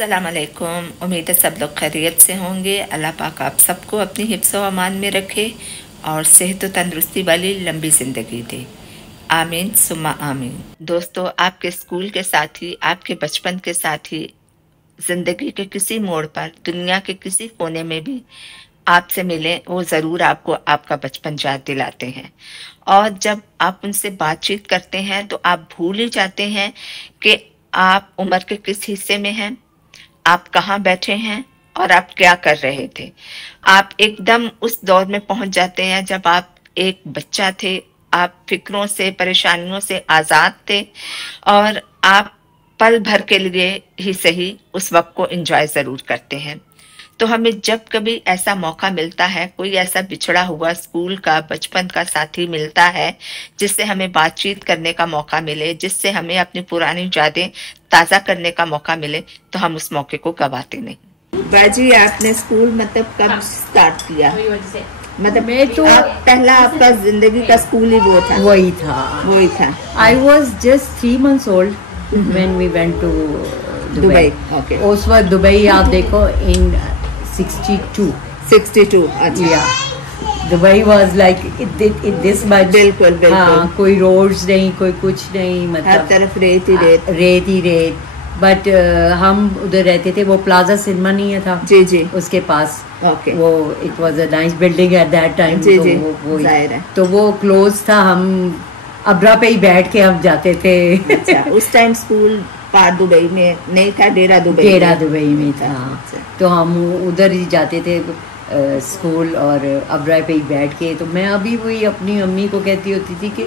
अस्सलाम वालेकुम। उम्मीद है सब लोग खैरियत से होंगे। अल्लाह पाक आप सबको अपनी हिफ्ज़ व अमान में रखे और सेहत व तंदुरुस्ती वाली लंबी ज़िंदगी दे। आमीन सुम्मा आमीन। दोस्तों, आपके स्कूल के साथी, आपके बचपन के साथी ज़िंदगी के किसी मोड़ पर, दुनिया के किसी कोने में भी आपसे मिले, वो ज़रूर आपको आपका बचपन याद दिलाते हैं। और जब आप उनसे बातचीत करते हैं तो आप भूल ही जाते हैं कि आप उम्र के किस हिस्से में हैं, आप कहाँ बैठे हैं और आप क्या कर रहे थे। आप एकदम उस दौर में पहुंच जाते हैं जब आप एक बच्चा थे, आप फिक्रों से, परेशानियों से आज़ाद थे और आप पल भर के लिए ही सही उस वक्त को एंजॉय ज़रूर करते हैं। तो हमें जब कभी ऐसा मौका मिलता है, कोई ऐसा बिछड़ा हुआ स्कूल का, बचपन का साथी मिलता है जिससे हमें बातचीत करने का मौका मिले, जिससे हमें अपनी पुरानी यादें ताज़ा करने का मौका मिले, तो हम उस मौके को गवाते नहीं। बाजी, आपने स्कूल मतलब कब स्टार्ट किया? मतलब मैं तो पहला आपका जिंदगी का स्कूल ही वही था। I was just 3 months old when we went to Dubai. Okay. उस वक्त दुबई आप देखो in 62. अच्छा। Yeah. Dubai was like it this much. बिल्कुल। हाँ, कोई रोड्स नहीं, कोई कुछ नहीं, मतलब हर तरफ रेत ही रेत। बट हम उधर रहते थे, वो प्लाजा सिनेमा नहीं है था जी उसके पास। Okay. वो it was a nice building at that time. तो वो क्लोज था। हम अब्रा पे ही बैठ के हम जाते थे। अच्छा, उस टाइम स्कूल पार दुबई में नहीं था, डेरा दुबई में था। अच्छा। तो हम उधर ही जाते थे स्कूल और अब्रा पे ही बैठ के। तो मैं अभी वही अपनी अम्मी को कहती होती थी कि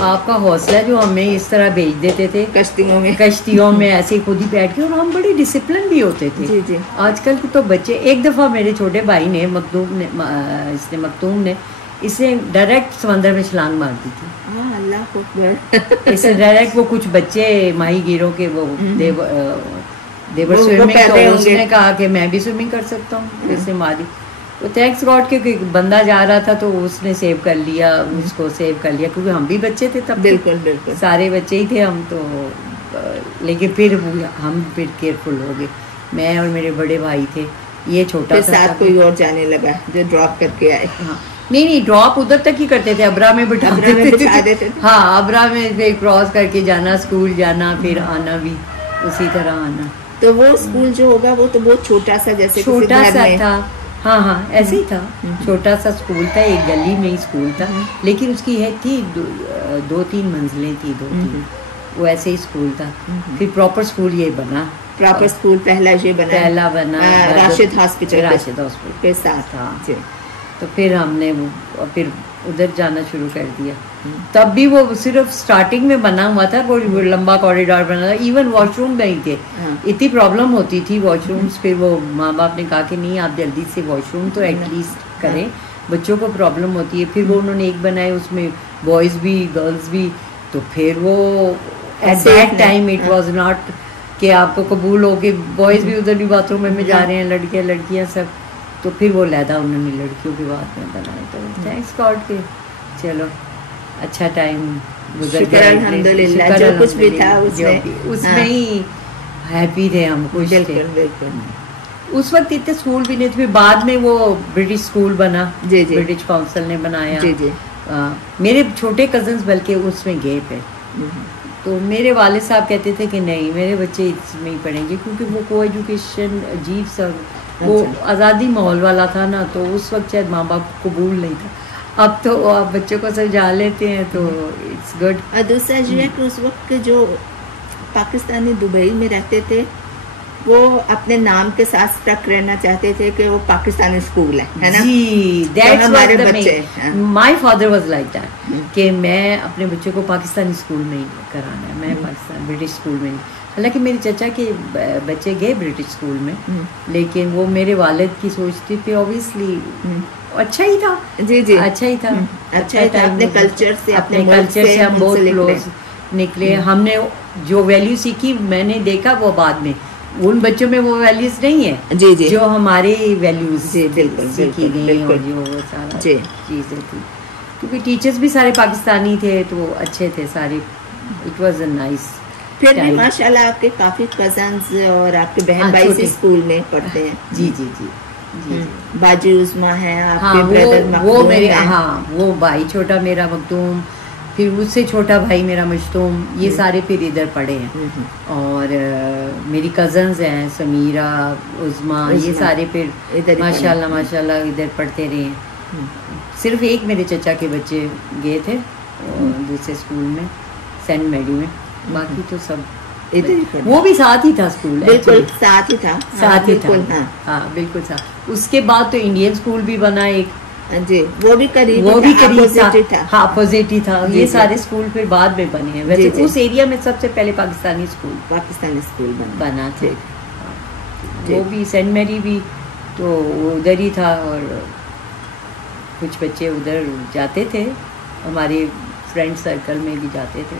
आपका हौसला जो हमें इस तरह भेज देते थे कश्तियों में ऐसे खुद ही बैठ के, और हम बड़े डिसिप्लिन भी होते थे। जी। आजकल के तो बच्चे, एक दफ़ा मेरे छोटे भाई ने मखतूम ने इसे डायरेक्ट समंदर में छलांग मार दी थी। अल्लाह इसे डायरेक्ट, वो कुछ बच्चे माही गिरों के वो देवर स्विमिंग, तो उसने कहा कि मैं भी स्विमिंग कर सकता हूँ, इसने मारी। तो थैंक्स गॉड के बंदा जा रहा था तो उसने सेव कर लिया, उसको सेव कर लिया, क्योंकि हम भी बच्चे थे तब। बिल्कुल सारे बच्चे ही थे हम तो। लेकिन फिर हम केयरफुल हो गए, मैं और मेरे बड़े भाई थे। ये छोटा सा साथ कोई और जाने लगा जो ड्रॉप करके आए। हाँ, नहीं, ड्रॉप उधर तक ही करते थे, अब्रा में बिठा देते थे। हाँ, अब्रा में फिर क्रॉस करके जाना, स्कूल जाना, फिर आना भी उसी तरह आना। तो वो स्कूल जो होगा वो तो बहुत छोटा सा, जैसे छोटा सा था। हाँ, ऐसे ही था। छोटा सा स्कूल था, एक गली में ही स्कूल था, लेकिन उसकी थी 2-3 मंजिलें थी, 2-3। वो ऐसे ही स्कूल था। फिर प्रॉपर स्कूल ये बना, प्रॉपर स्कूल पहला बना राशिद हॉस्पिटल के साथ। हाँ। तो फिर हमने फिर उधर जाना शुरू कर दिया। तब भी वो सिर्फ स्टार्टिंग में बना हुआ था, वो लंबा कॉरिडोर बना था, इवन वॉशरूम नहीं थे। इतनी प्रॉब्लम होती थी वॉशरूम्स। फिर वो माँ बाप ने कहा कि नहीं, आप जल्दी से वॉशरूम तो एटलीस्ट करें, बच्चों को प्रॉब्लम होती है। फिर वो उन्होंने एक बनाए, उसमें बॉयज़ भी गर्ल्स भी। तो फिर वो at that time it was not कि आपको कबूल हो कि बॉयज़ भी उधर भी बाथरूम में जा रहे हैं, लड़कियाँ सब। तो फिर वो लहदा उन्होंने लड़कियों के बाद में बनाया। तो थैंक्स गॉड के चलो अच्छा टाइम गुजर गया, अल्हम्दुलिल्लाह। जो कुछ भी था उसमें ही हैप्पी थे हम, खुश थे। उस वक्त इतने स्कूल भी नहीं थे। बाद में वो ब्रिटिश स्कूल बना, ब्रिटिश काउंसिल ने बनाया। मेरे छोटे कजन्स बल्कि उसमें गए थे। तो मेरे वाले साहब कहते थे कि नहीं, मेरे बच्चे इसमें ही पढ़ेंगे, क्योंकि वो को एजुकेशन अजीब सा, वो आज़ादी माहौल वाला था ना, तो उस वक्त शायद माँ बाप को कबूल नहीं था। अब तो आप बच्चों को समझा लेते हैं तो इट्स गुड। और दूसरा ये है कि उस वक्त जो पाकिस्तानी दुबई में रहते थे, वो अपने नाम के साथ स्टक रहना चाहते थे कि वो पाकिस्तानी स्कूल है ना। जी, दैट्स हमारे बच्चे। My father was like that कि मैं अपने बच्चों को पाकिस्तानी स्कूल में ही कराना है, मैं पाकिस्तान ब्रिटिश स्कूल में। हालांकि मेरे चचा के बच्चे गए ब्रिटिश स्कूल में, लेकिन वो मेरे वालिद की सोचती थी। ऑब्वियसली अच्छा ही था। जी अच्छा ही था। अच्छा ही था। अपने कल्चर से हम बहुत क्लोज निकले। हमने जो वैल्यू सीखी, मैंने देखा वो बाद में उन बच्चों में वो वैल्यूज नहीं है जो हमारी वैल्यूज सीखी गई और जो वो सारा चीजें थी, क्योंकि टीचर्स भी सारे पाकिस्तानी थे तो अच्छे थे सारे। इट वाज अ नाइस پھر بھی ماشاءاللہ آپ کے کافی کزنز اور آپ کے بہن بھائی اسی اسکول میں پڑھتے ہیں. جی جی جی باجی عظما ہے آپ کے بردر مخدوم. وہ میرے وہ بھائی چھوٹا میرا مخدوم، پھر اس سے چھوٹا بھائی میرا مشتوم، یہ سارے پھر ادھر پڑھے ہیں. اور میری کزنز ہیں سمیرہ، عظما، یہ سارے پھر ماشاءاللہ ماشاءاللہ ادھر پڑھتے رہے ہیں. صرف ایک میرے چچا کے بچے گئے تھے دوسرے اسکول میں سینٹ میری میں، باقی تو سب وہ بھی ساتھ ہی تھا اسکول. بالکل ساتھ ہی تھا. ہاں بالکل ساتھ. اس کے بعد تو انڈین اسکول بھی بنا ایک، جی وہ بھی قریب تھا. ہاں اپوزٹ ہی تھا. یہ سارے اسکول پھر بعد میں بنے ہیں. ویسے اس ایریا میں سب سے پہلے پاکستانی اسکول بنا تھا. وہ بھی سینٹ میری بھی تو ادھر ہی تھا، اور کچھ بچے ادھر جاتے تھے، ہمارے فرینڈ سرکل میں بھی جاتے تھے.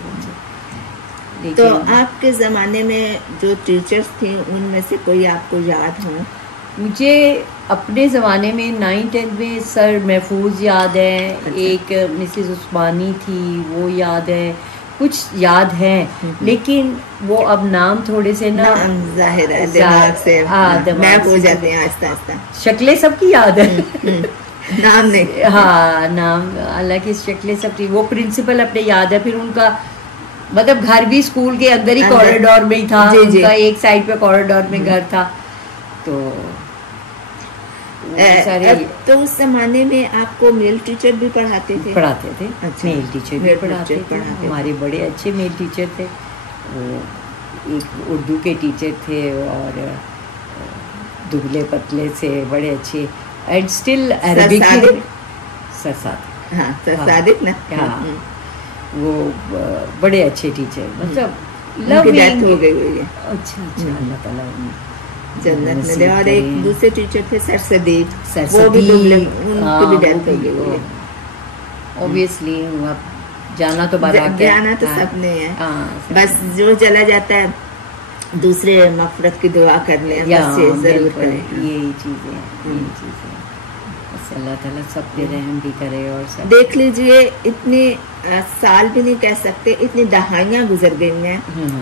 تو آپ کے زمانے میں جو ٹیچرز تھیں ان میں سے کوئی آپ کو یاد ہو؟ مجھے اپنے زمانے میں 9th-10th میں سر محفوظ یاد ہے. ایک مسز عثمانی تھی وہ یاد ہے. کچھ یاد ہے لیکن وہ اب نام تھوڑے سے نا ظاہر ہے دماغ سے محو ہو جاتے ہیں آہستہ آہستہ. شکلیں سب کی یاد ہے، نام نہیں. ہاں نام اللہ کی شکلیں سب تھی. وہ پرنسپل اپنے یاد ہے. پھر ان کا مطلب گھر بھی اسکول کے اندر ہی کوریڈور میں ہی تھا. ان کا ایک سائڈ پہ کوریڈور میں گھر تھا. تو اس زمانے میں آپ کو میل ٹیچر بھی پڑھاتے تھے؟ میل ٹیچر بھی پڑھاتے تھے. ہمارے بڑے اچھے میل ٹیچر تھے. وہ ایک اردو کے ٹیچر تھے اور دبلے پتلے سے بڑے اچھے. اینڈ اسٹل عربک سر صادق نا. ہاں وہ بڑے اچھے ٹیچر، مطلب ہو گئی ہوئی ہے. اچھا اللہ تعالیٰ جنت میں دے. اور ایک دوسرے ٹیچر تھے سر صدیق، وہ بھی ان کی بھی ڈیتھ ہو گئی ہوئی ہے. اوبیسلی اب جانا تو جانا تو سب نے ہے، بس جو چلا جاتا ہے دوسرے مغفرت کی دعا کر لیں ضرور کریں. یہی چیزیں اللہ تعالیٰ سب پہ رحم بھی کرے. اور سب دیکھ لیجئے اتنے سال بھی نہیں کہہ سکتے، اتنی دہائیاں گزر گئی ہیں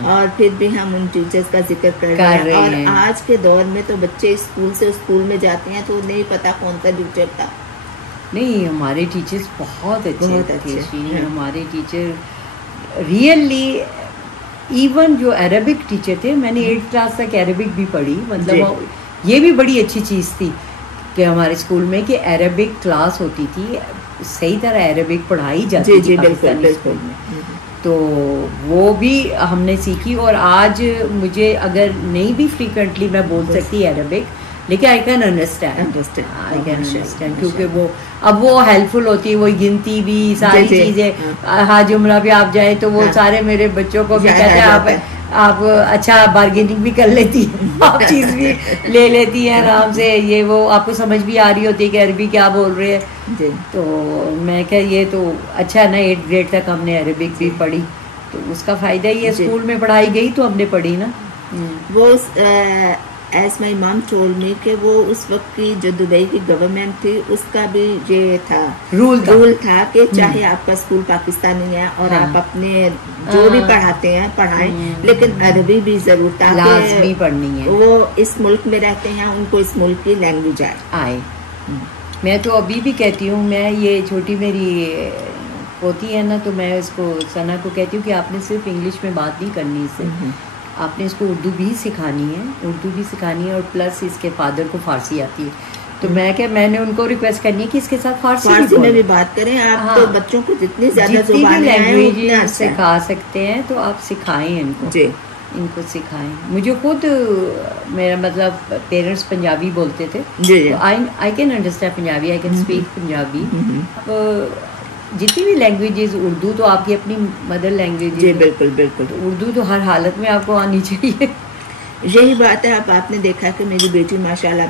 اور پھر بھی ہم ان ٹیچرز کا ذکر کر رہے ہیں. اور آج کے دور میں تو بچے اسکول سے اسکول میں جاتے ہیں تو نہیں پتا کون سا ٹیچر تھا. نہیں ہمارے ٹیچرز بہت اچھے تھے. ہمارے ٹیچر ریئلی ایون جو عربک ٹیچر تھے، میں نے 8th کلاس تک عربک بھی پڑھی. مطلب یہ بھی بڑی اچھی چیز تھی کہ ہمارے اسکول میں کہ عربک کلاس ہوتی تھی، صحیح طرح عربک پڑھائی جاتی تھی پاکستانی اسکول میں. تو وہ بھی ہم نے سیکھی. اور آج مجھے اگر نہیں بھی فریکوینٹلی میں بول سکتی عربک، لیکن آئی کین انڈرسٹینڈ کیونکہ وہ اب وہ ہیلپ فل ہوتی ہے. وہ گنتی بھی ساری چیزیں، ہاں جملہ بھی آپ جائیں تو وہ سارے میرے بچوں کو بھی کہتے ہیں آپ اچھا بارگیننگ بھی کر لیتی ہیں، آپ چیز بھی لے لیتی ہیں آرام سے. یہ وہ آپ کو سمجھ بھی آ رہی ہوتی ہے کہ عربی کیا بول رہے ہیں. تو میں کہ یہ تو اچھا ہے نا 8th گریڈ تک ہم نے عربک بھی پڑھی، تو اس کا فائدہ یہ اسکول میں پڑھائی گئی تو ہم نے پڑھی نا. وہ ایز مائی مام ٹولڈ می کہ وہ اس وقت کی جو دبئی کی گورنمنٹ تھی اس کا بھی یہ تھا رول تھا کہ چاہے آپ کا اسکول پاکستانی ہے اور آپ اپنے جو بھی پڑھاتے ہیں پڑھائیں، لیکن عربی بھی ضرور لازمی پڑھنی ہے. وہ اس ملک میں رہتے ہیں، ان کو اس ملک کی لینگویج آئے. میں تو ابھی بھی کہتی ہوں، میں یہ چھوٹی میری پوتی ہے نا، تو میں اس کو ثنا کو کہتی ہوں کہ آپ نے صرف انگلش میں بات نہیں کرنی اس سے، آپ نے اس کو اردو بھی سکھانی ہے اور پلس اس کے فادر کو فارسی آتی ہے. تو میں نے ان کو ریکویسٹ کرنی ہے کہ اس کے ساتھ فارسی میں بھی بات کریں. آپ تو بچوں کو جتنی زیادہ زبانیں لینگویج سکھا سکتے ہیں تو آپ سکھائیں ان کو سکھائیں. مجھے خود میرا مطلب پیرنٹس پنجابی بولتے تھے، I can understand Punjabi, I can speak Punjabi. جتنی بھی لینگویجز، اردو تو آپ کی اپنی مدر لینگویج. جی بالکل بالکل. اردو تو ہر حالت میں آپ کو آنی چاہیے. یہی بات ہے. اب آپ نے دیکھا کہ میری بیٹی ماشاءاللہ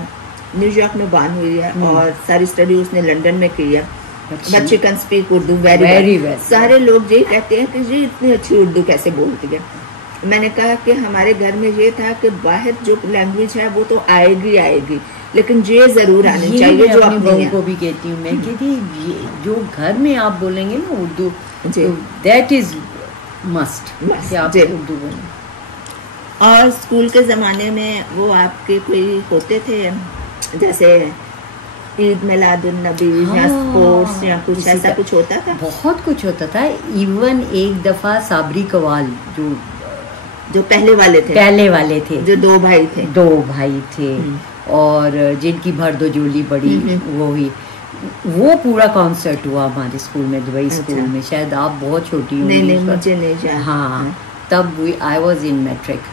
نیو یارک میں بان ہوئی ہے اور ساری اسٹڈی اس نے لنڈن میں کی ہے. But she can speak Urdu very well. سارے لوگ یہی کہتے ہیں کہ جی اتنی اچھی اردو کیسے بولتی ہے. میں نے کہا کہ ہمارے گھر میں یہ تھا کہ باہر جو لینگویج ہے وہ تو آئے گی لیکن یہ ضرور آنی چاہیے. جو اپنی بہو کو بھی کہتی ہوں میں کہ جو گھر میں آپ بولیں گے نا اردو، دیٹ از मस्ट कि आप उर्दू बोलें. اور اسکول کے زمانے میں وہ آپ کے کوئی ہوتے تھے جیسے عید میلاد النبی یا اسپورٹس یا کچھ ایسا کچھ ہوتا تھا؟ بہت کچھ ہوتا تھا. ایون ایک دفعہ صابری قوال جو پہلے والے تھے جو دو بھائی تھے اور جن کی بھر دو جولی بڑی وہ پورا کانسرٹ ہوا ہمارے اسکول میں, دبئی اسکول میں. شاید آپ بہت چھوٹی ہوں. نہیں. ہاں تب آئی واز ان میٹرک.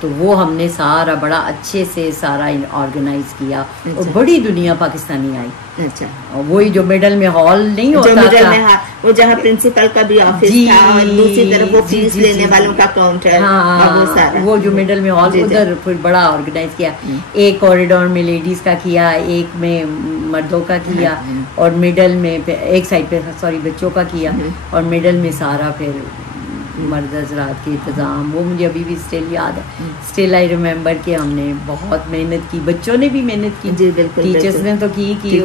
تو وہ ہم نے سارا بڑا اچھے سے سارا آرگنائز کیا اور بڑی دنیا پاکستانی آئی. اچھا, وہی جو مڈل میں ہال نہیں ہوتا تھا, وہ جہاں پرنسپل کا بھی آفس تھا اور دوسری طرف وہ فیس لینے والوں کا کاؤنٹر, وہ جو مڈل میں ہال ادھر پھر بڑا آرگنائز کیا. ایک کوریڈور میں لیڈیز کا کیا, ایک میں مردوں کا کیا اور مڈل میں ایک سائڈ پہ بچوں کا کیا اور مڈل میں سارا پھر مرد حضرات کے انتظام. وہ مجھے ابھی بھی اسٹل یاد ہے. اسٹل آئی ریممبر کہ ہم نے بہت محنت کی, بچوں نے بھی محنت کی. جی بالکل, ٹیچرس نے تو کی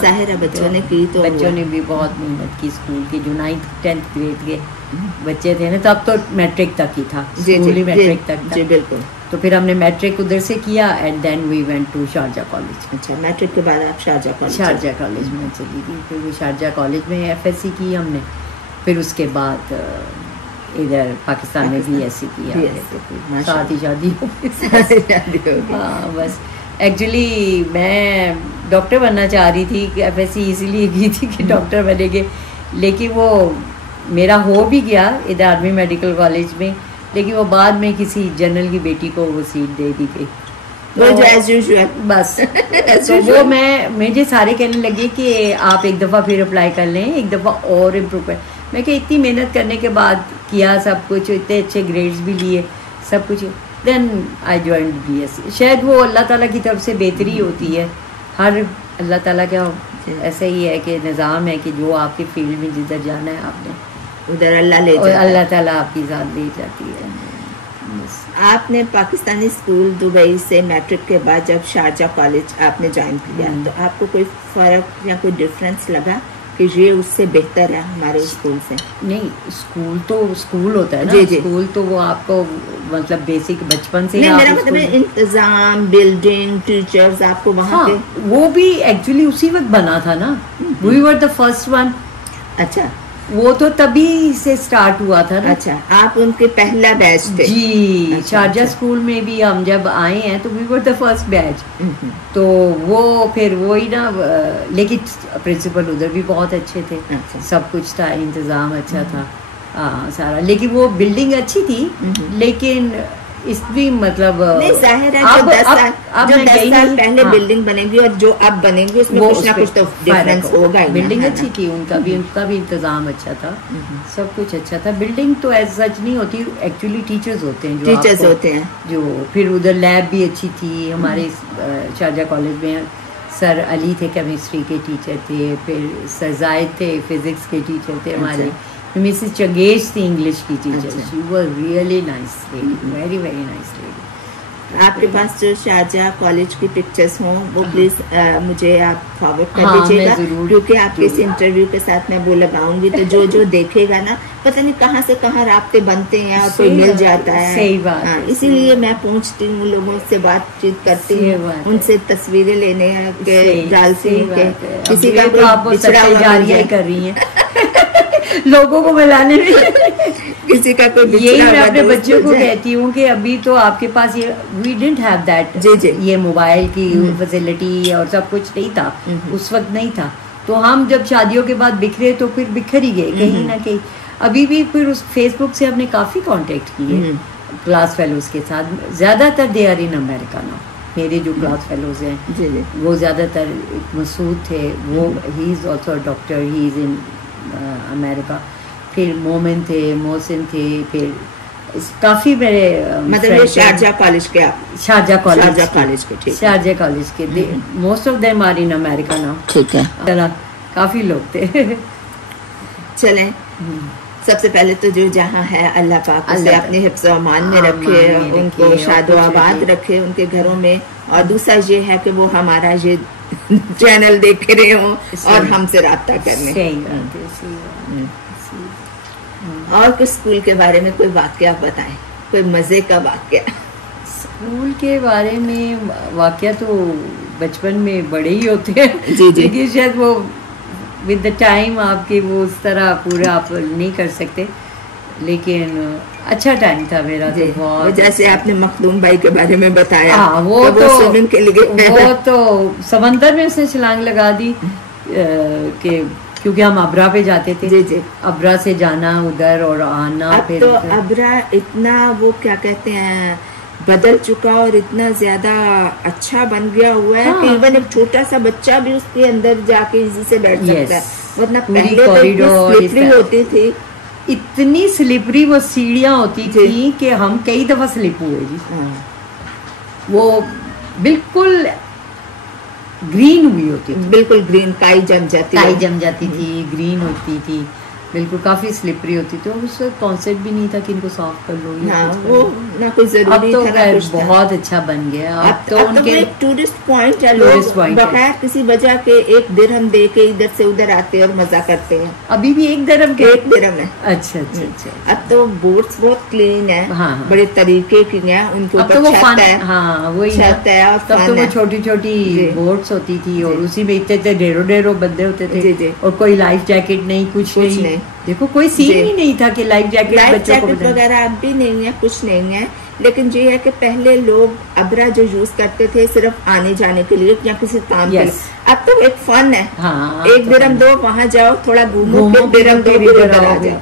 ظاہر ہے بچوں نے کی, تو بچوں نے بھی بہت محنت کی. اسکول کے جو 9th 10th گریڈ کے بچے تھے نا, تب تو میٹرک تک ہی تھا, اسکول ہی میٹرک تک تھا. جی بالکل. تو پھر ہم نے میٹرک ادھر سے کیا and then we went to Sharjah college. اچھا, میٹرک کے بعد آپ شارجہ کالج میں چلی گئی. پھر شارجہ کالج میں FSC کی ہم نے. پھر اس کے بعد ادھر پاکستان میں بھی ایسے کیا, ساتھ ہی شادی ہو گئی. ہاں بس ایکچولی میں ڈاکٹر بننا چاہ رہی تھی, FSC اسی لیے کی تھی کہ ڈاکٹر بنے گے, لیکن وہ میرا ہو بھی گیا ادھر آرمی میڈیکل کالج میں, لیکن وہ بعد میں کسی جنرل کی بیٹی کو وہ سیٹ دے دی گئی. بس تو وہ مجھے سارے کہنے لگے کہ آپ ایک دفعہ پھر اپلائی کر لیں, ایک دفعہ اور امپروو کر. میں کہ اتنی محنت کرنے کے بعد کیا سب کچھ, اتنے اچھے گریڈز بھی لیے سب کچھ, دین آئی جوائنڈ BSc. شاید وہ اللہ تعالیٰ کی طرف سے بہتری ہوتی ہے. ہر اللہ تعالیٰ کا ایسا ہی ہے کہ نظام ہے کہ جو آپ کے فیلڈ میں جدھر جانا ہے آپ نے ادھر اللہ تعالیٰ آپ کی ذات لے جاتی ہے. آپ نے پاکستانی اسکول دبئی سے میٹرک کے بعد جب شارجہ کالج آپ نے جوائن کیا تو آپ کو کوئی فرق یا کوئی ڈفرینس لگا کہ یہ اس سے بہتر ہے ہمارے اسکول سے؟ نہیں, اسکول تو اسکول ہوتا ہے نا. اسکول تو وہ آپ کو مطلب بیسک بچپن سے, میرا مطلب انتظام, بلڈنگ, ٹیچرز آپ کو وہاں پہ وہ بھی ایکچولی اسی وقت بنا تھا نا. وی ور دا فرسٹ ون. اچھا, وہ تو تبھی سے اسٹارٹ ہوا تھا نا. اچھا, آپ ان کے پہلا بیچ تھے؟ جی, شارجہ اسکول میں بھی ہم جب آئے ہیں تو وی ور دا فرسٹ بیچ. تو وہ پھر وہی نا, لیکن پرنسپل ادھر بھی بہت اچھے تھے, سب کچھ تھا, انتظام اچھا تھا سارا. لیکن وہ بلڈنگ اچھی تھی, لیکن اس بھی مطلب ظاہر ہے جو 10 سال پہلے بلڈنگ بنے گی اور جو اب بنے گی اس میں کچھ نہ کچھ تو ڈفرینس ہوگا. بلڈنگ اچھی تھی, ان کا بھی انتظام اچھا تھا, سب کچھ اچھا تھا. بلڈنگ تو ایز سچ نہیں ہوتی, ایکچولی ٹیچرز ہوتے ہیں جو پھر ادھر لیب بھی اچھی تھی. ہمارے شارجہ کالج میں سر علی تھے, کیمسٹری کے ٹیچر تھے. پھر سر زائد تھے, فزکس کے ٹیچر تھے ہمارے. مسز چنگیز تھی انگلش کی teacher. She was really nice lady, very very nice lady. آپ کے پاس جو شارجہ کالج کی پکچرز ہوں وہ پلیز مجھے آپ فارورڈ کر دیجیے گا, کیونکہ آپ کے اس انٹرویو کے ساتھ میں وہ لگاؤں گی تو جو دیکھے گا نا پتہ نہیں کہاں سے کہاں رابطے بنتے ہیں اور کوئی مل جاتا ہے. صحیح بات. اسی لیے میں پوچھتی ہوں, لوگوں سے بات چیت کرتی ہوں, ان سے تصویریں لینے ڈالتی ہوں کہ کسی کا کوئی بچڑا جاریہ کر رہی ہیں لوگوں کو ملانے میں. کسی کا کوئی یہی میں اپنے بچوں کو کہتی ہوں کہ ابھی تو آپ کے پاس یہ وی ڈنٹ ہیو دیٹ, یہ موبائل کی فیسلٹی اور سب کچھ نہیں تھا اس وقت, نہیں تھا. تو ہم جب شادیوں کے بعد بکھرے تو پھر بکھر ہی گئے کہیں نہ کہیں. ابھی بھی پھر اس فیس بک سے ہم نے کافی کانٹیکٹ کیے کلاس فیلوز کے ساتھ. زیادہ تر دے آر ان امریکہ نا, میرے جو کلاس فیلوز ہیں وہ زیادہ تر. مسعود تھے, وہ ہی از آلسو ڈاکٹر, ہی از ان امریکہ. پھر مومن تھے, محسن تھے, پھر کافی میرے مطلب شارجہ کالج کے شارجہ کالج کے most of them are in America نا. ٹھیک ہے, کافی لوگ تھے. چلیں, سب سے پہلے تو جو جہاں ہے اللہ پاک اسے اپنے حفظ و امان میں رکھے, ان کو شاد و آباد رکھے ان کے گھروں میں. اور دوسرا یہ ہے کہ وہ ہمارا یہ چینل دیکھ رہے ہوں اور ہم سے رابطہ کرنے. اور कुछ स्कूल के बारे में कोई वाकया बताएं, कोई मजे का वाकया। स्कूल के बारे में वाकया तो बचपन में बड़े ही होते हैं जी जी। लेकिन शायद वो विद द टाइम आपके वो उस तरह पूरा आप नहीं कर सकते, लेकिन अच्छा टाइम था मेरा तो बहुत। जैसे आपने मखदूम भाई के बारे में बताया, हाँ वो तो स्विमिंग के लिए वो तो समंदर में उसने छलांग लगा दी कि क्योंकि हम अबरा पे जाते थे। जी जी। अबरा से जाना उधर और आना। अब फिर तो अबरा इतना वो क्या कहते हैं बदल चुका और इतना ज्यादा अच्छा बन गया हुआ है कि इवन एक छोटा सा बच्चा भी उसके अंदर जाके इजी से बैठ सकता है, वरना पहले तो स्लिपरी होती थी, इतनी स्लिपरी वो सीढ़ियां होती थी कि हम कई दफा स्लिप हुए जी। वो बिल्कुल ग्रीन हुई होती थी, बिल्कुल ग्रीन, काई जम जाती थी, ग्रीन होती थी, बिल्कुल काफी स्लिपरी होती थी। और उसका कॉन्सेप्ट भी नहीं था कि इनको साफ कर लो। वो ना कोई जरूरी अब तो था ना कुछ बहुत अच्छा बन गया। अब तो उनके टूरिस्ट पॉइंट है, लोग बगैर किसी वजह के 1 दिरहम दे के इधर से उधर आते हैं और मजा करते हैं। अभी भी 1 दिरहम के 1 दिरहम है। अच्छा अच्छा अच्छा। अब तो बोट्स बहुत क्लीन है, हाँ, बड़े तरीके की हैं, उनके ऊपर छत है। हाँ वही छत है और तब तो वो छोटी छोटी बोट्स होती थी और उसी में इतने ढेरों बंदे होते थे और कोई लाइफ जैकेट नहीं, कुछ नहीं। देखो कोई सीन ही नहीं था कि लाइफ जैकेट वगैरह अब भी नहीं है, कुछ नहीं है। लेकिन ये है कि पहले लोग अबरा जो यूज करते थे सिर्फ आने जाने के लिए या किसी काम के लिए, अब तो एक फन है। हाँ, 1 दिरहम दो, वहाँ जाओ, थोड़ा घूमो, 1 दिरहम दो, इधर आ जाओ।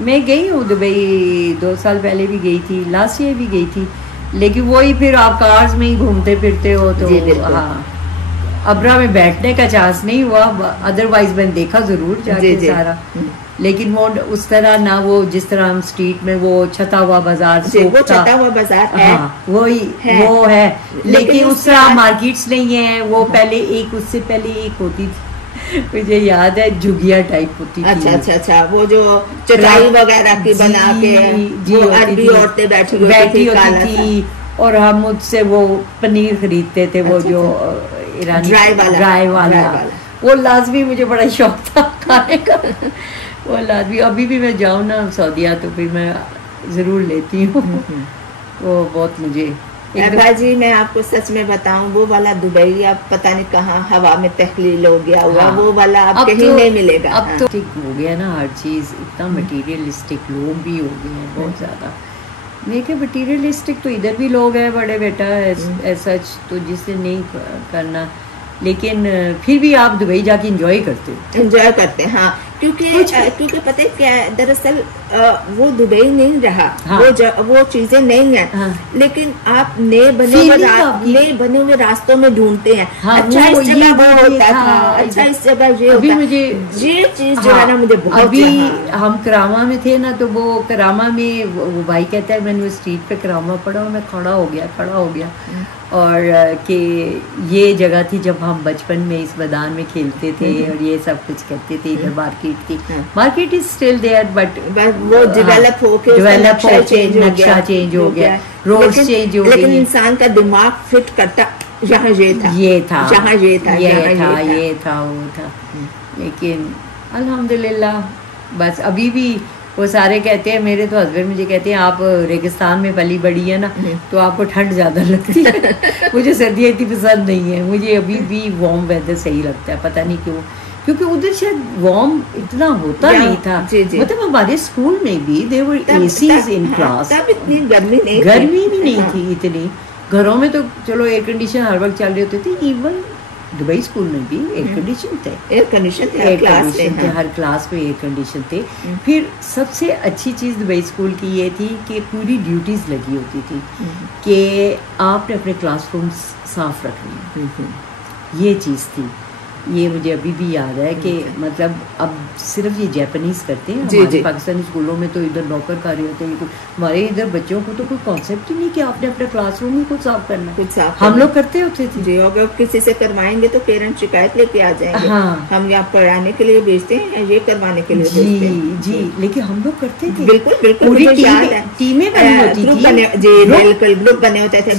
मैं गई हूँ दुबई 2 साल पहले भी गई थी, लास्ट ईयर भी गई थी, लेकिन वही फिर आप कार्स में ही घूमते फिरते हो तो हाँ अबरा में बैठने का चांस नहीं हुआ, अदरवाइज मैंने देखा जरूर जाके सारा। लेकिन वो उस तरह ना, वो जिस तरह हम स्ट्रीट में वो छता हुआ बाजार, वो छता हुआ बाजार है, हाँ, वही वो है, लेकिन उस तरह मार्केट्स नहीं है। वो पहले उससे पहले एक होती थी, मुझे याद है, झुगिया टाइप होती थी। अच्छा, वो जो चटाई वगैरह की बना के वो अरबी औरतें बैठी होती थी और हम उससे वो पनीर खरीदते थे, वो जो ईरानी ड्राई वाला वो लाजमी, मुझे बड़ा शौक था खाने का वो लाजमी। अभी भी मैं जाऊँ ना सऊदीया तो फिर मैं जरूर लेती हूँ वो बहुत मुझे। बाजी मैं आपको सच में बताऊं, वो वाला दुबई अब पता नहीं कहाँ हवा में तहलील हो गया हुआ। हाँ, वो वाला अब कहीं नहीं मिलेगा। अब तो ठीक हो गया ना हर चीज, इतना मटेरियलिस्टिक लोग भी हो गए हैं बहुत ज्यादा। देखिए मटीरियलिस्टिक तो इधर भी लोग हैं बड़े बेटा ऐसा, तो जिससे नहीं करना, लेकिन फिर भी आप दुबई जाके एंजॉय करते हैं। हाँ, क्योंकि पता है क्या है, दरअसल वो दुबई नहीं रहा। हाँ, वो चीजें नहीं है। हाँ, लेकिन आप नए बने हुए रास्तों में ढूंढते हैं। हाँ, अच्छा इस जगह वो होता था, अच्छा इस जगह ये होता। मुझे ये चीज जो है ना मुझे बहुत। अभी हम करामा में थे ना, तो वो करामा में वो भाई कहता है मैंने स्ट्रीट पे करामा पढ़ा और मैं खड़ा हो गया और कि ये जगह थी जब हम बचपन में इस मैदान में खेलते थे और ये सब कुछ करते थे। इधर market is still there but वो डेवलप होके नक्शा चेंज हो गया, रोड चेंज हो गई, लेकिन इंसान का दिमाग फिट करता जहाँ ये था वो था। लेकिन अल्हम्दुलिल्लाह बस अभी भी वो सारे कहते हैं, मेरे तो हस्बैंड मुझे कहते हैं आप रेगिस्तान में पली बड़ी है ना तो आपको ठंड ज्यादा लगती है। मुझे सर्दियाँ इतनी पसंद नहीं है, मुझे अभी भी वार्म वेदर सही लगता है, पता नहीं क्यों, क्योंकि उधर शायद वार्म इतना होता नहीं था। मतलब हमारे स्कूल में भी देवर एसीज इन क्लास, इतनी गर्मी भी नहीं थी इतनी। घरों में तो चलो एयर कंडीशन हर वक्त चल रहे होते थे, इवन दुबई स्कूल में भी एयर कंडीशन थे, हर क्लास में एयर कंडीशन थे। फिर सबसे अच्छी चीज़ दुबई स्कूल की ये थी कि पूरी ड्यूटीज लगी होती थी कि आपने अपने क्लासरूम साफ रखने, ये चीज़ थी। ये मुझे अभी भी याद है कि मतलब अब सिर्फ ये जापानीज करते हैं, हमारे पाकिस्तानी स्कूलों में तो इधर नौकर कार्य होते हैं। हमारे इधर बच्चों को तो कोई कॉन्सेप्ट ही नहीं कि आपने अपना क्लासरूम ही कुछ साफ करना। हम लोग करते होते थे जी, अगर किसी से करवाएंगे तो पेरेंट्स शिकायत लेके आ जाएंगे। हाँ, हम यहाँ पढ़ाने के लिए भेजते हैं, ये करवाने के लिए जी, लेकिन हम लोग करते थे। बिल्कुल पूरी टीमें बनी होती थी जी, बिल्कुल ग्रुप बने होते थे।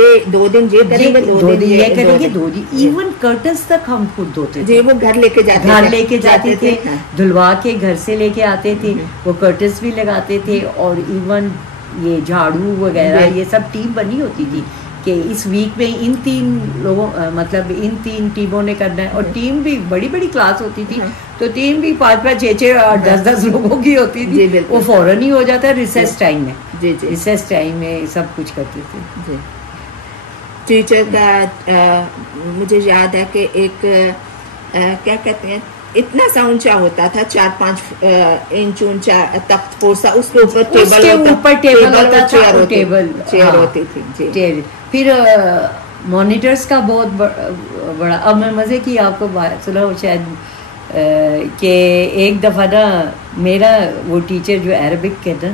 ये 2 दिन ये करेंगे, 2 दिन ये करेंगे, 2 दिन इवन कर्टन्स तक हम खुद धोते जी, वो घर लेके जाते थे, धुलवा के घर से लेके आते थे, वो कर्टन्स भी लगाते थे, और इवन ये झाड़ू वगैरह ये सब टीम बनी होती थी कि इस वीक में इन 3 लोगों मतलब इन 3 टीमों ने करना है, और टीम भी बड़ी बड़ी क्लास होती थी, तो टीम भी 5-5, 6-6 और 10-10 लोगों की होती थी, वो फौरन ही हो जाता है रिसेस टाइम में। रिसेस टाइम में सब कुछ करते थे। टीचर का मुझे याद है कि एक क्या कहते हैं, इतना सा ऊंचा होता था, 4-5 इंच ऊंचा तख्त पोसा, उसके ऊपर टेबल होता था, चेयर होती थी। फिर मॉनिटर्स का बहुत बड़ा, अब मैं मजे की आपको बात सुना शायद कि एक दफा ना मेरा वो टीचर जो अरबिक के ना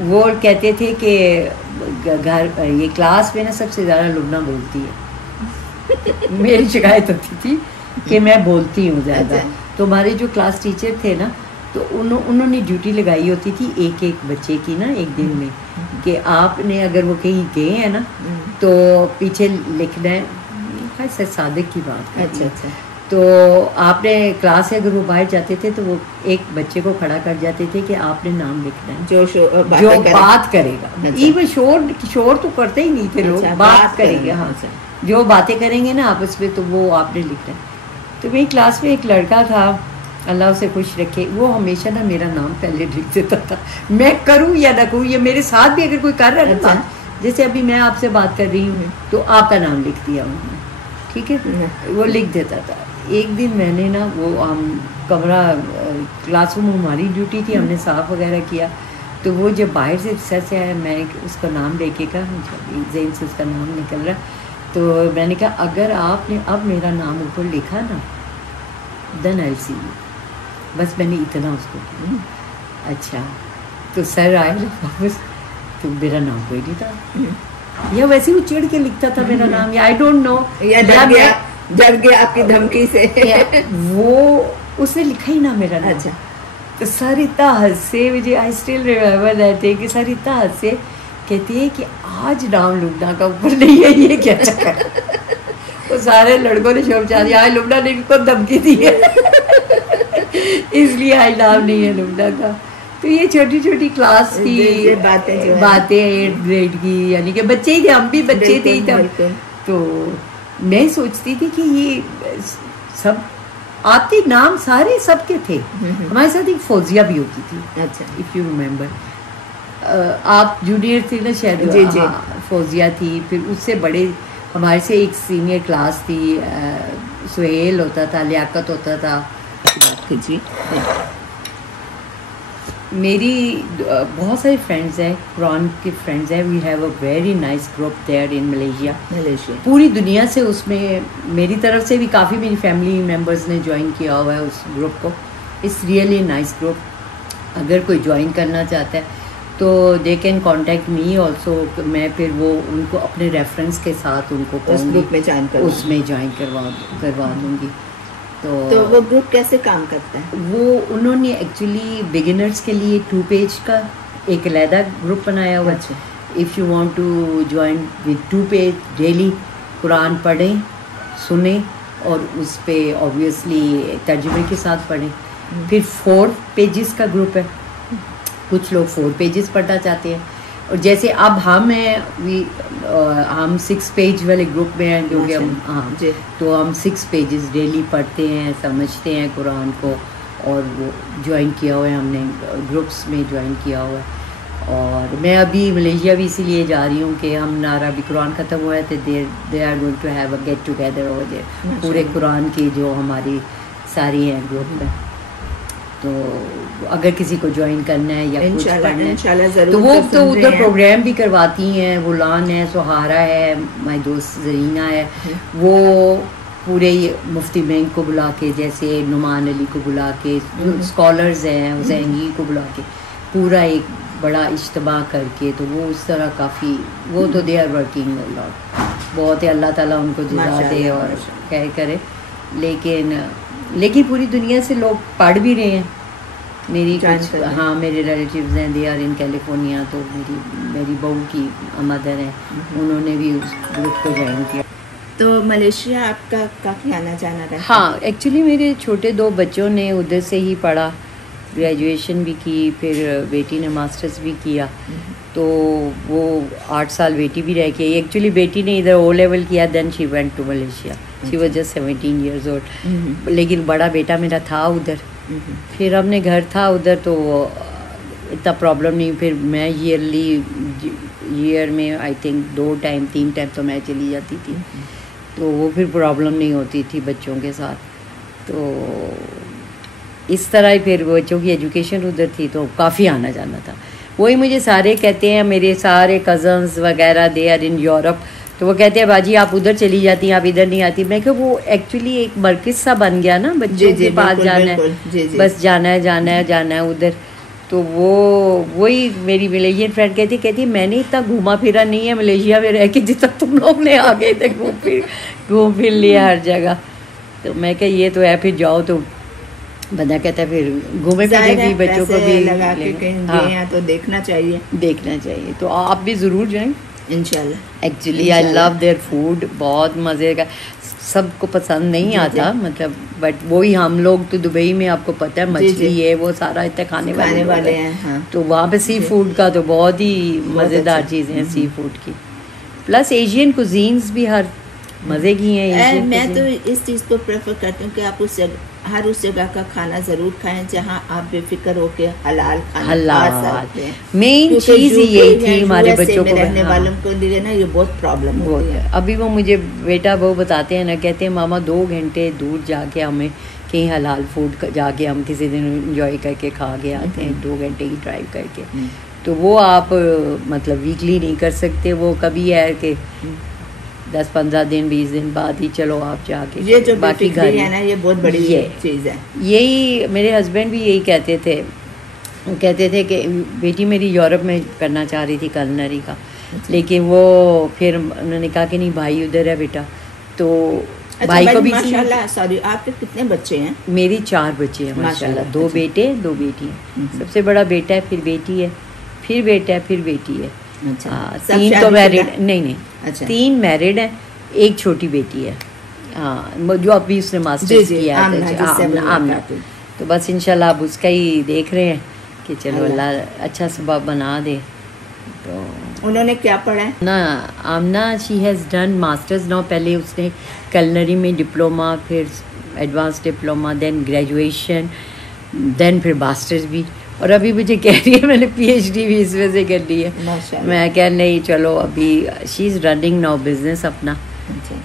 वो कहते थे कि घर ये क्लास में ना सबसे ज्यादा लुबना बोलती है। मेरी शिकायत होती थी कि मैं बोलती हूँ ज़्यादा। तो हमारे जो क्लास टीचर थे ना, तो उन्होंने ड्यूटी लगाई होती थी एक बच्चे की ना एक दिन में, कि आपने अगर वो कहीं गए हैं ना तो पीछे लिखना है, सर सादिक की बात। अच्छा। तो आपने क्लास से अगर वो बाहर जाते थे तो वो एक बच्चे को खड़ा कर जाते थे कि आपने नाम लिखना है जो बात करेगा। इवन शोर तो करते ही नहीं थे लोग, बात करेंगे, हाँ जो बातें करेंगे ना आपस में, तो वो आपने लिखना है। तो मेरी क्लास में एक लड़का था, अल्लाह उसे खुश रखे, वो हमेशा ना मेरा नाम पहले लिख देता था, मैं करूं या ना करूं। ये मेरे साथ भी अगर कोई कर रहा है ना, जैसे अभी मैं आपसे बात कर रही हूँ तो आपका नाम लिख दिया उन्होंने, ठीक है, वो लिख देता था। एक दिन मैंने ना वो हम कमरा क्लासरूम हमारी ड्यूटी थी, हमने साफ वगैरह किया, तो वो जब बाहर से सर से आया, मैं उसका नाम लेके का जेन से उसका नाम निकल रहा, तो मैंने कहा अगर आपने अब मेरा नाम ऊपर लिखा ना, देन आई सी यू। बस मैंने इतना उसको किया। अच्छा, तो सर आए वापस, तो मेरा नाम कोई नहीं था, या वैसे वो चिढ़ के लिखता था मेरा नाम, या आई डोंट नो, या डर गया आपकी धमकी से। वो उसने लिखा ही ना मेरा नाम। अच्छा, तो सर इतना हंसे, मुझे I still remember that day, कि सर इतना हंसे, कहती है कि आज नाम लुबना का ऊपर नहीं है, ये क्या चक्कर। वो सारे लड़कों ने शोभा दिया, आज लुबना ने इनको धमकी दी है इसलिए आज नाम नहीं है लुबना का। तो ये छोटी छोटी क्लास की बातें 8th ग्रेड की, यानी कि बच्चे ही थे, हम भी बच्चे थे ही तब। तो मैं सोचती थी कि ये सब आते नाम सारे सबके थे। हमारे साथ एक फौजिया भी होती थी। अच्छा, इफ यू रिमेम्बर, आप जूनियर थे ना शायद। जी। फौजिया थी, फिर उससे बड़े हमारे से एक सीनियर क्लास थी, सुहेल होता था, लियाकत होता था। जी, मेरी बहुत सारे फ्रेंड्स हैं, कुरान के फ्रेंड्स हैं। We have a very nice group there in Malaysia. पूरी दुनिया से उसमें मेरी तरफ से भी काफ़ी मेरी फैमिली मेम्बर्स ने ज्वाइन किया हुआ है उस ग्रुप को। It's really nice group. अगर कोई ज्वाइन करना चाहता है तो they can contact me also. मैं फिर वो उनको अपने रेफरेंस के साथ उनको उस ग्रुप में ज्वाइन करवा दूँगी। तो वो ग्रुप कैसे काम करता है? वो उन्होंने एक्चुअली बिगिनर्स के लिए 2 पेज का एक अलहदा ग्रुप बनाया हुआ है। If you want to join with 2 page, daily कुरान पढ़ें, सुने, और उस पे ऑब्वियसली तर्जुमे के साथ पढ़ें। फिर 4 पेजेस का ग्रुप है, कुछ लोग 4 पेजेस पढ़ना चाहते हैं। और जैसे अब हम हम 6 पेज वाले ग्रुप में हैं, जो कि हम तो हम 6 पेजेस डेली पढ़ते हैं, समझते हैं कुरान को, और वो ज्वाइन किया हुआ है हमने, ग्रुप्स में ज्वाइन किया हुआ है। और मैं अभी मलेशिया भी इसीलिए जा रही हूँ कि हम नारा अभी कुरान ख़त्म हुआ है, तो they are going to have a get together over there, पूरे कुरान की जो हमारी सारी हैं ग्रुप में। तो अगर किसी को ज्वाइन करना है या कुछ पढ़ना है तो वो तो उधर प्रोग्राम भी करवाती हैं। वुलान है, सुहारा है, माई दोस्त जरीना है, वो पूरे मुफ्ती बैंक को बुला के, जैसे नुमान अली को बुला के, स्कॉलर्स हैं हुसैनी को बुला के, पूरा एक बड़ा इज्तिमा करके, तो वो उस तरह काफ़ी, वो तो दे आर वर्किंग बहुत है। अल्लाह ताला उनको जिज़ा दे और खैर करे। लेकिन पूरी दुनिया से लोग पढ़ भी रहे हैं। मेरी कुछ मेरे रिलेटिव्स हैं, दे आर इन कैलिफोर्निया, तो मेरी बहू की मदर हैं, उन्होंने भी उस ग्रुप को ज्वाइन किया। تو ملیشیا آپ کا کافی آنا جانا رہا؟ ہاں ایکچولی میرے چھوٹے 2 بچوں نے ادھر سے ہی پڑھا, گریجویشن بھی کی, پھر بیٹی نے ماسٹرز بھی کیا, تو وہ 8 سال بیٹی بھی رہ کے. ایکچولی بیٹی نے ادھر او لیول کیا, then she went to Malaysia, she was just 17 years old. لیکن بڑا بیٹا میرا تھا ادھر, پھر ہم نے گھر تھا ادھر تو اتنا پرابلم نہیں. پھر میں ایئر میں آئی تھنک 2 ٹائم 3 ٹائم تو میں چلی جاتی تھی, تو وہ پھر پرابلم نہیں ہوتی تھی بچوں کے ساتھ. تو اس طرح ہی پھر بچوں کی ایجوکیشن ادھر تھی تو کافی آنا جانا تھا. وہی مجھے سارے کہتے ہیں, میرے سارے کزنس وغیرہ دے آر ان یورپ, تو وہ کہتے ہیں باجی آپ ادھر چلی جاتی ہیں, آپ ادھر نہیں آتی. میں کہ وہ ایکچولی ایک مرکز سا بن گیا نا, بچوں کے پاس جانا ہے, بس جانا ہے ادھر. تو وہی میری ملیشین فرینڈ کہتی میں نے اتنا گھوما پھرا نہیں ہے ملیشیا میں رہ کے جتنا تم لوگ نے آگے تھے گھوم پھر لیا ہر جگہ. تو میں کہ یہ تو ہے, پھر جاؤ تو بندہ کہتا ہے پھر گھومے پھرے بھی, بچوں کو بھی لگا کے کہیں گئے ہیں تو دیکھنا چاہیے. تو آپ بھی ضرور جائیں انشاءاللہ. Actually I love their food, بہت مزے کا. سب کو پسند نہیں آتا مطلب, بٹ وہی ہم لوگ تو دبئی میں آپ کو پتہ ہے مچھلی ہے وہ سارا اتنے کھانے والے ہیں, تو وہاں پہ سی فوڈ کا تو بہت ہی مزیدار چیزیں ہیں سی فوڈ کی. پلس ایشین کوزینس بھی ہر مزے کی ہیں. میں تو اس چیز کو پریفر کرتی ہوں کہ آپ ہر اس جگہ کا کھانا ضرور کھائیں جہاں آپ بے فکر ہو کے حلال کھانا کھا سکتے ہیں. مین چیز یہی تھی ہمارے بچوں کو, رہنے والوں کو لیے نا یہ بہت پرابلم ہوتی ہے. ابھی وہ مجھے بیٹا وہ بتاتے ہیں نا, کہتے ہیں ماما 2 گھنٹے دور جا کے ہمیں کہیں حلال فوڈ جا کے ہم کسی دن انجوائے کر کے کھا کے آتے ہیں, 2 گھنٹے کی ڈرائیو کر کے. تو وہ آپ مطلب ویکلی نہیں کر سکتے, وہ کبھی ہے کہ 10-15 دن 20 دن بعد ہی چلو آپ جا کے. یہ جو باقی گھر ہے نا یہ بہت بڑی چیز ہے. یہی میرے ہسبینڈ بھی یہی کہتے تھے, وہ کہتے تھے کہ بیٹی میری یورپ میں کرنا چاہ رہی تھی کلنری کا, لیکن وہ پھر انہوں نے کہا کہ نہیں بھائی ادھر ہے بیٹا, تو بھائی کو بھی. ماشاءاللہ. سوری, آپ کے کتنے بچے ہیں؟ میری 4 بچے ہیں ماشاءاللہ, 2 بیٹے 2 بیٹیاں. سب سے بڑا بیٹا ہے, پھر بیٹی ہے, پھر بیٹا ہے, پھر بیٹی ہے. 3 تو میرڈ نہیں 3 میرڈ ہیں, 1 چھوٹی بیٹی ہے ہاں جو ابھی اس نے ماسٹرز کیا ہے آمنہ. تو بس انشاءاللہ اب اس کا ہی دیکھ رہے ہیں کہ چلو اللہ اچھا سبب بنا دے. تو انہوں نے کیا پڑھا ہے نا آمنہ؟ She has done masters now. پہلے اس نے کلنری میں ڈپلوما, پھر advance diploma, then graduation, then پھر ماسٹرز بھی, اور ابھی مجھے کہہ رہی ہے میں نے پی ایچ ڈی بھی اس میں سے کر لی ہے. میں کہہ نہیں چلو ابھی شی از رننگ ناؤ بزنس اپنا,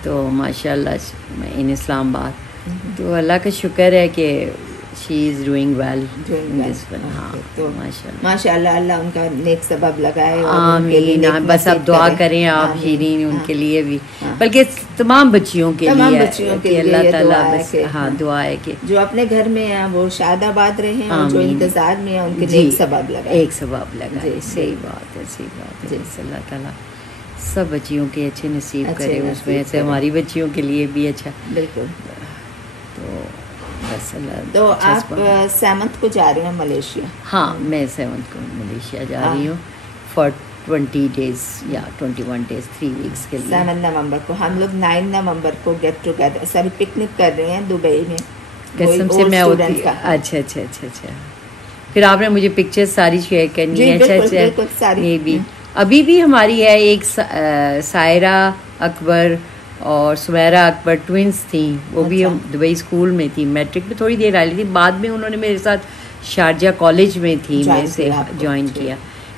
تو ماشاء اللہ ان اسلام آباد. تو اللہ کا شکر ہے کہ she is doing well in this one. ہاں ماشاء اللہ. اللہ ان کا نیک سبب لگائے. آمین. بس اب دعا کریں آپ شیرین ان کے لیے بھی, بلکہ تمام بچیوں کے لیے کہ اللہ تعالیٰ بس ہاں دعا ہے کہ جو اپنے گھر میں ہیں وہ شاد آباد رہیں, اور جو انتظار میں ہیں ان کے نیک سبب لگائے. ایک سبب لگائے. صحیح بات ہے, صحیح بات ہے. اللہ تعالیٰ سب بچیوں کے اچھے نصیب کرے, اس میں سے ہماری بچیوں کے لیے بھی اچھا. بالکل. تو بس اللہ. تو آپ 7 کو جا رہے ہیں ملیشیا؟ ہاں میں 7 کو ملیشیا جا رہی ہوں فار 20 days یا 21 days 3 weeks کے لیے. 7 نومبر کو. ہم لوگ 9 نومبر کو گیٹ ٹوگیدر سب پکنک کر رہے ہیں دبئی میں. قسم سے میں ہوتی. اچھا. پھر آپ نے مجھے پکچر ساری شیئر کرنی ہے. اچھا یہ بھی ابھی بھی ہماری ہے ایک سائرہ اکبر اور سمیرہ اکبر ٹوئنس تھیں, وہ بھی ہم دبئی اسکول میں تھی, میٹرک میں تھوڑی دیر آئی تھی, بعد میں انہوں نے میرے ساتھ شارجہ کالج میں تھی میں سے جوائن کیا,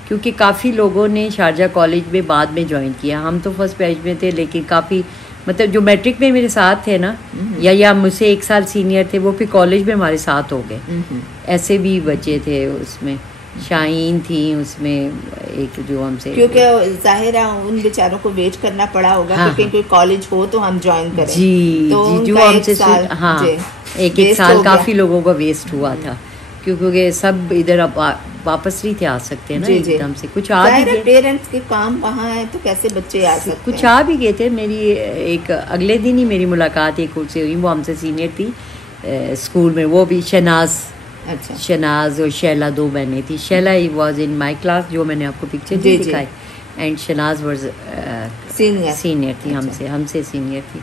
کیونکہ کافی لوگوں نے شارجہ کالج میں بعد میں جوائن کیا. ہم تو فرسٹ بیچ میں تھے, لیکن کافی مطلب جو میٹرک میں میرے ساتھ تھے نا, یا مجھ سے 1 سال سینئر تھے, وہ پھر کالج میں ہمارے ساتھ ہو گئے. ایسے بھی بچے تھے اس میں, شاہین تھی اس میں ایک جو ہم سے, کیونکہ ظاہر ہے ان بیچاروں کو ویٹ کرنا پڑا ہوگا کہ کوئی کالج ہو تو ہم جوائن کریں. جی جو ہم سے ہاں 1 سال کافی لوگوں کا ویسٹ ہوا تھا, کیونکہ سب ادھر اب واپس نہیں تھے آ سکتے نا ایک دم سے. کچھ آ بھی گئے, پیرنٹس کے کام وہاں ہیں تو کیسے بچے آ سکتے, کچھ آ بھی گئے تھے. میری ایک اگلے دن ہی میری ملاقات ایک سے ہوئی, وہ ہم سے سینئر تھی اسکول میں, وہ بھی شناز اور شیلا 2 بہنیں تھی. Sheila was in my class, جو میں نے آپ کو پکچر دکھائی, एंड शनाज वाज सीनियर थी, हमसे सीनियर थी।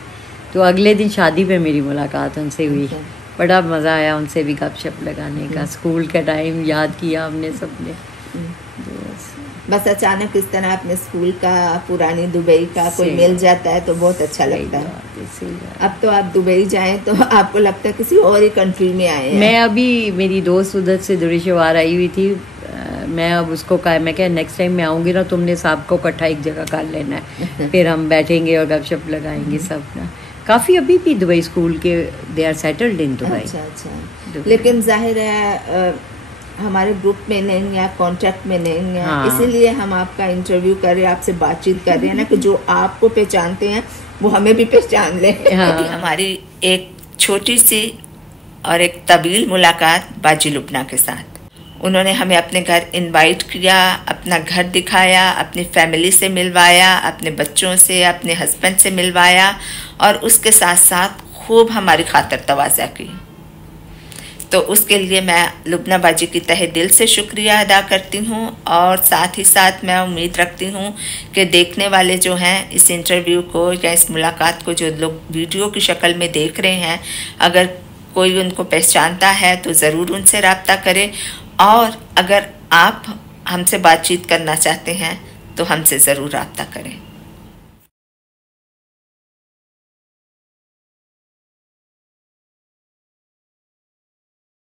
तो अगले दिन शादी पे मेरी मुलाकात उनसे हुई। बड़ा मज़ा आया उनसे भी गपशप लगाने का, स्कूल का टाइम याद किया हमने सबने। बस अचानक इस तरह अपने स्कूल का, पुरानी दुबई का कोई मिल जाता है तो बहुत अच्छा लगता है। अब तो आप दुबई जाएं तो आपको लगता है किसी और ही कंट्री में आए हैं। मैं अभी, मेरी दोस्त उधर से दुरुशवार आई हुई थी, मैं अब उसको कहा, मैं क्या नेक्स्ट टाइम मैं आऊँगी ना, तुमने साहब को इकट्ठा एक जगह कर लेना है, फिर हम बैठेंगे और गपशप लगाएंगे सब ना। काफ़ी अभी भी दुबई स्कूल के they are settled in Dubai. अच्छा। लेकिन जाहिर है हमारे ग्रुप में नहीं या कॉन्टेक्ट में नहीं है, इसीलिए हम आपका इंटरव्यू कर रहे हैं, आपसे बातचीत कर रहे हैं ना, कि जो आपको पहचानते हैं वो हमें भी पहचान ले। हमारी एक छोटी सी और एक तवील मुलाकात बाजी लुबना के साथ। उन्होंने हमें अपने घर इनवाइट किया, अपना घर दिखाया, अपनी फैमिली से मिलवाया, अपने बच्चों से, अपने हस्बैंड से मिलवाया, और उसके साथ साथ खूब हमारी खातिर तवाज़ा की। तो उसके लिए मैं लुबना बाजी की तहे दिल से शुक्रिया अदा करती हूँ, और साथ ही साथ मैं उम्मीद रखती हूँ कि देखने वाले जो हैं इस इंटरव्यू को या इस मुलाकात को, जो लोग वीडियो की शक्ल में देख रहे हैं, अगर कोई उनको पहचानता है तो ज़रूर उनसे रब्ता करें, और अगर आप हमसे बातचीत करना चाहते हैं तो हमसे ज़रूर रब्ता करें।